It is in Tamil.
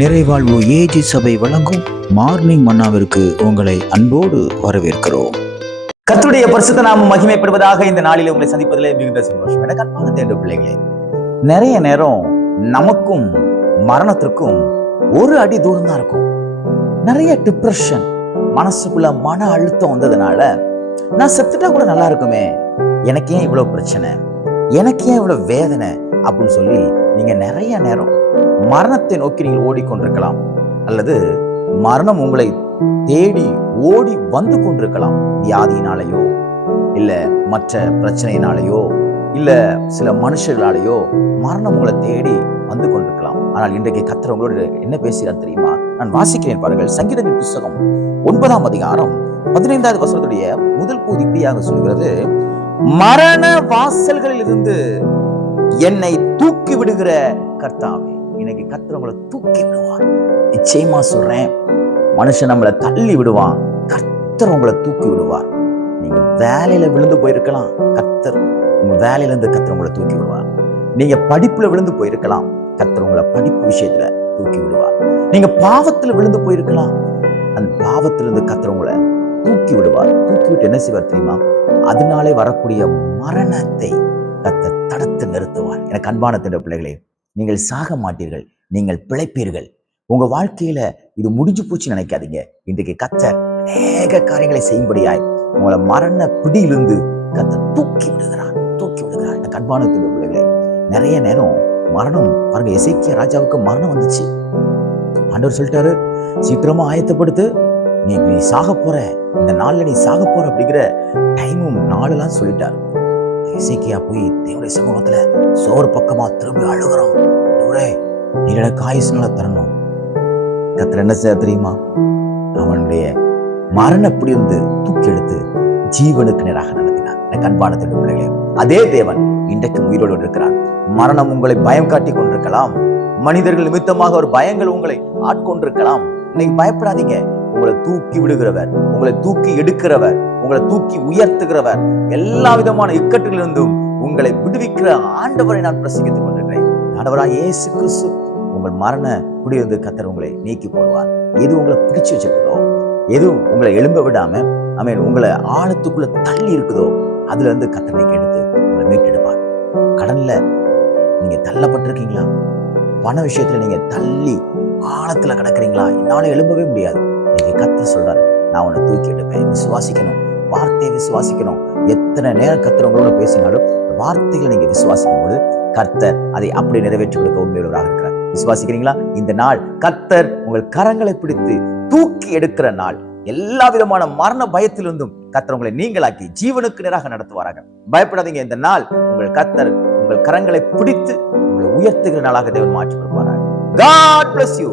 நிறைவாழ்வு ஏஜி சபை வழங்கும் மார்னிங் மன்னாவிற்கு உங்களை அன்போடு வரவேற்கிறோம். கர்த்தருடைய பரிசுத்த நாமம் மகிமைப்படுவதாக. இந்த நாளில் உங்களை சந்திப்பதிலே மிகுந்த சந்தோஷம். எனக்கு அன்பான தேவ பிள்ளைகளே, நிறைய நேரம் நமக்கும் மரணத்திற்கும் ஒரு அடி தூரம் தான் இருக்கும். நிறைய டிப்ரெஷன், மனசுக்குள்ள மன அழுத்தம் வந்ததுனால நான் செத்துட்டா கூட நல்லா இருக்குமே, எனக்கு ஏன் இவ்வளவு பிரச்சனை, எனக்கு ஏன் இவ்வளவு வேதனை அப்படின்னு சொல்லி நீங்க நிறைய நேரம் மரணத்தை நோக்கி நீங்கள் ஓடிக்கொண்டிருக்கலாம். அல்லது மரணம் உங்களை தேடி ஓடி வந்து கொண்டிருக்கலாம். வியாதியினாலேயோ, இல்ல மற்ற பிரச்சனையினாலேயோ, இல்ல சில மனுஷர்களாலேயோ மரணம் உங்களை தேடி வந்து கொண்டிருக்கலாம். ஆனால் இன்றைக்கு கர்த்தர் உங்களோடு என்ன பேசுகிறார் தெரியுமா? நான் வாசிக்கிறேன் பாருங்கள். சங்கீதத்தின் புத்தகம் 9ஆம் அதிகாரம் 15வது வசனத்துடைய முதல் பகுதி இப்படியாக சொல்கிறது: மரண வாசல்களில் இருந்து என்னை தூக்கி விடுகிற கர்த்தாவே. இன்னைக்கு கர்த்தர் உங்களை தூக்கி விடுவார். நிச்சயமா சொல்றேன், மனுஷன் நம்மளை தள்ளி விடுவான், கர்த்தர் உங்களை தூக்கி விடுவார். நீங்க வேலையில விழுந்து போயிருக்கலாம், கர்த்தர் உங்க வேலையில இருந்து கர்த்தர் உங்களை தூக்கி விடுவார். நீங்க படிப்புல விழுந்து போயிருக்கலாம், கர்த்தர் உங்களை படிப்பு விஷயத்துல தூக்கி விடுவார். நீங்க பாவத்துல விழுந்து போயிருக்கலாம், அந்த பாவத்திலிருந்து கர்த்தர் உங்களை தூக்கி விடுவார். தூக்கி விட்டு என்ன செய்வார் தெரியுமா? அதனாலே வரக்கூடிய மரணத்தை கர்த்தர் தடுத்து நிறுத்துவார். எனக்கு அன்பான தேவ பிள்ளைகளே, நீங்கள் சாக மாட்டீர்கள், நீங்கள் பிழைப்பீர்கள். உங்க வாழ்க்கையில இது முடிஞ்சு போச்சு நினைக்காதீங்க. இன்றைக்கு கர்த்தர் அநேக காரியங்களை செய்யும்படியாய் உங்களை மரண பிடியிலிருந்து கர்த்தர் தூக்கி விடுகிறார், தூக்கி விடுகிறார். எனக்கு அன்பான தேவ பிள்ளைகளே, நிறைய நேரம் மரணம் பாருங்க. எசேக்கியா ராஜாவுக்கு மரணம் வந்துச்சு. ஆண்டவர் சொல்லிட்டாரு, சீக்கிரமா ஆயத்தப்படுத்து, நீ சாக போற, இந்த நாள்ல நீ சாக போற அப்படிங்கிற டைமும் நாளெல்லாம் சொல்லிட்டாரு. எசேக்கியா போய் தேவனுடைய சமூகத்துல சோறு பக்கமா திரும்பி அழுகிறோம். நீ எனக்கு ஆயுசுனால தரணும். கர்த்தர் என்ன செய்ய தெரியுமா? அவனுடைய மரணப்படி வந்து தூக்கி எடுத்து ஜீவனுக்கு நேராக நடத்தினார். எனக்கு அன்பான தேவ பிள்ளைகளே, அதே தேவன் இன்றைக்கு உயிரோடு இருக்கிறார். மரணம் உங்களை பயம் காட்டி கொண்டிருக்கலாம், மனிதர்கள் நிமித்தமாக ஒரு பயங்கள் உங்களை ஆட்கொண்டிருக்கலாம். இன்னைக்கு பயப்படாதீங்க. உங்களை தூக்கி விடுகிறவர், உங்களை தூக்கி எடுக்கிறவர், உங்களை தூக்கி உயர்த்துகிறவர், எல்லா விதமான இக்கட்டிலிருந்தும் உங்களை விடுவிக்கிற ஆண்டவரை நான் பிரசங்கித்துக் கொண்டிருக்கிறேன். ஆண்டவராய் இயேசு கிறிஸ்து உங்கள் மரண பிடியிலிருந்து கர்த்தர் உங்களை நீக்கி போடுவார். எது உங்களை பிடிச்சு வச்சிருக்குதோ, எது உங்களை எழும்ப விடாம உங்களை ஆழத்துக்குள்ள தள்ளி இருக்குதோ, அதுல இருந்து கர்த்தர் நீக்கி எடுத்து உங்களை மீட்டெடுப்பார். கடன்ல நீங்க தள்ளப்பட்டிருக்கீங்களா? பண விஷயத்துல நீங்க தள்ளி ஆழத்துல கிடக்குறீங்களா? என்னால எழும்பவே முடியாது. நீங்க கர்த்தர் சொல்றாரு, நான் உன்னை தூக்கி எடுப்பேன். விசுவாசிக்கணும், வார்த்தையை விசுவாசிக்கணும். எத்தனை நேரம் கர்த்தர் உங்களோட பேசினாலும் வார்த்தைகளை நீங்க விசுவாசிக்கும் போது கர்த்தர் அதை அப்படி நிறைவேற்றி கொடுக்க உண்மையுள்ளவராக இருக்கிறார். விசுவாசிக்கிறீங்களா? இந்த நாள் கர்த்தர் உங்கள் கரங்களை பிடித்து தூக்கி எடுக்கிற நாள். எல்லா விதமான மரண பயத்திலிருந்தும் கர்த்தர் உங்களை நீங்களாக்கி ஜீவனுக்கு நேராக நடத்துவாராக. பயப்படாதீங்க. இந்த நாள் உங்கள் கர்த்தர் உங்கள் கரங்களை பிடித்து உங்களை உயர்த்துகிற நாளாக தேவன் மாற்றி கொடுப்பாராக. God bless you.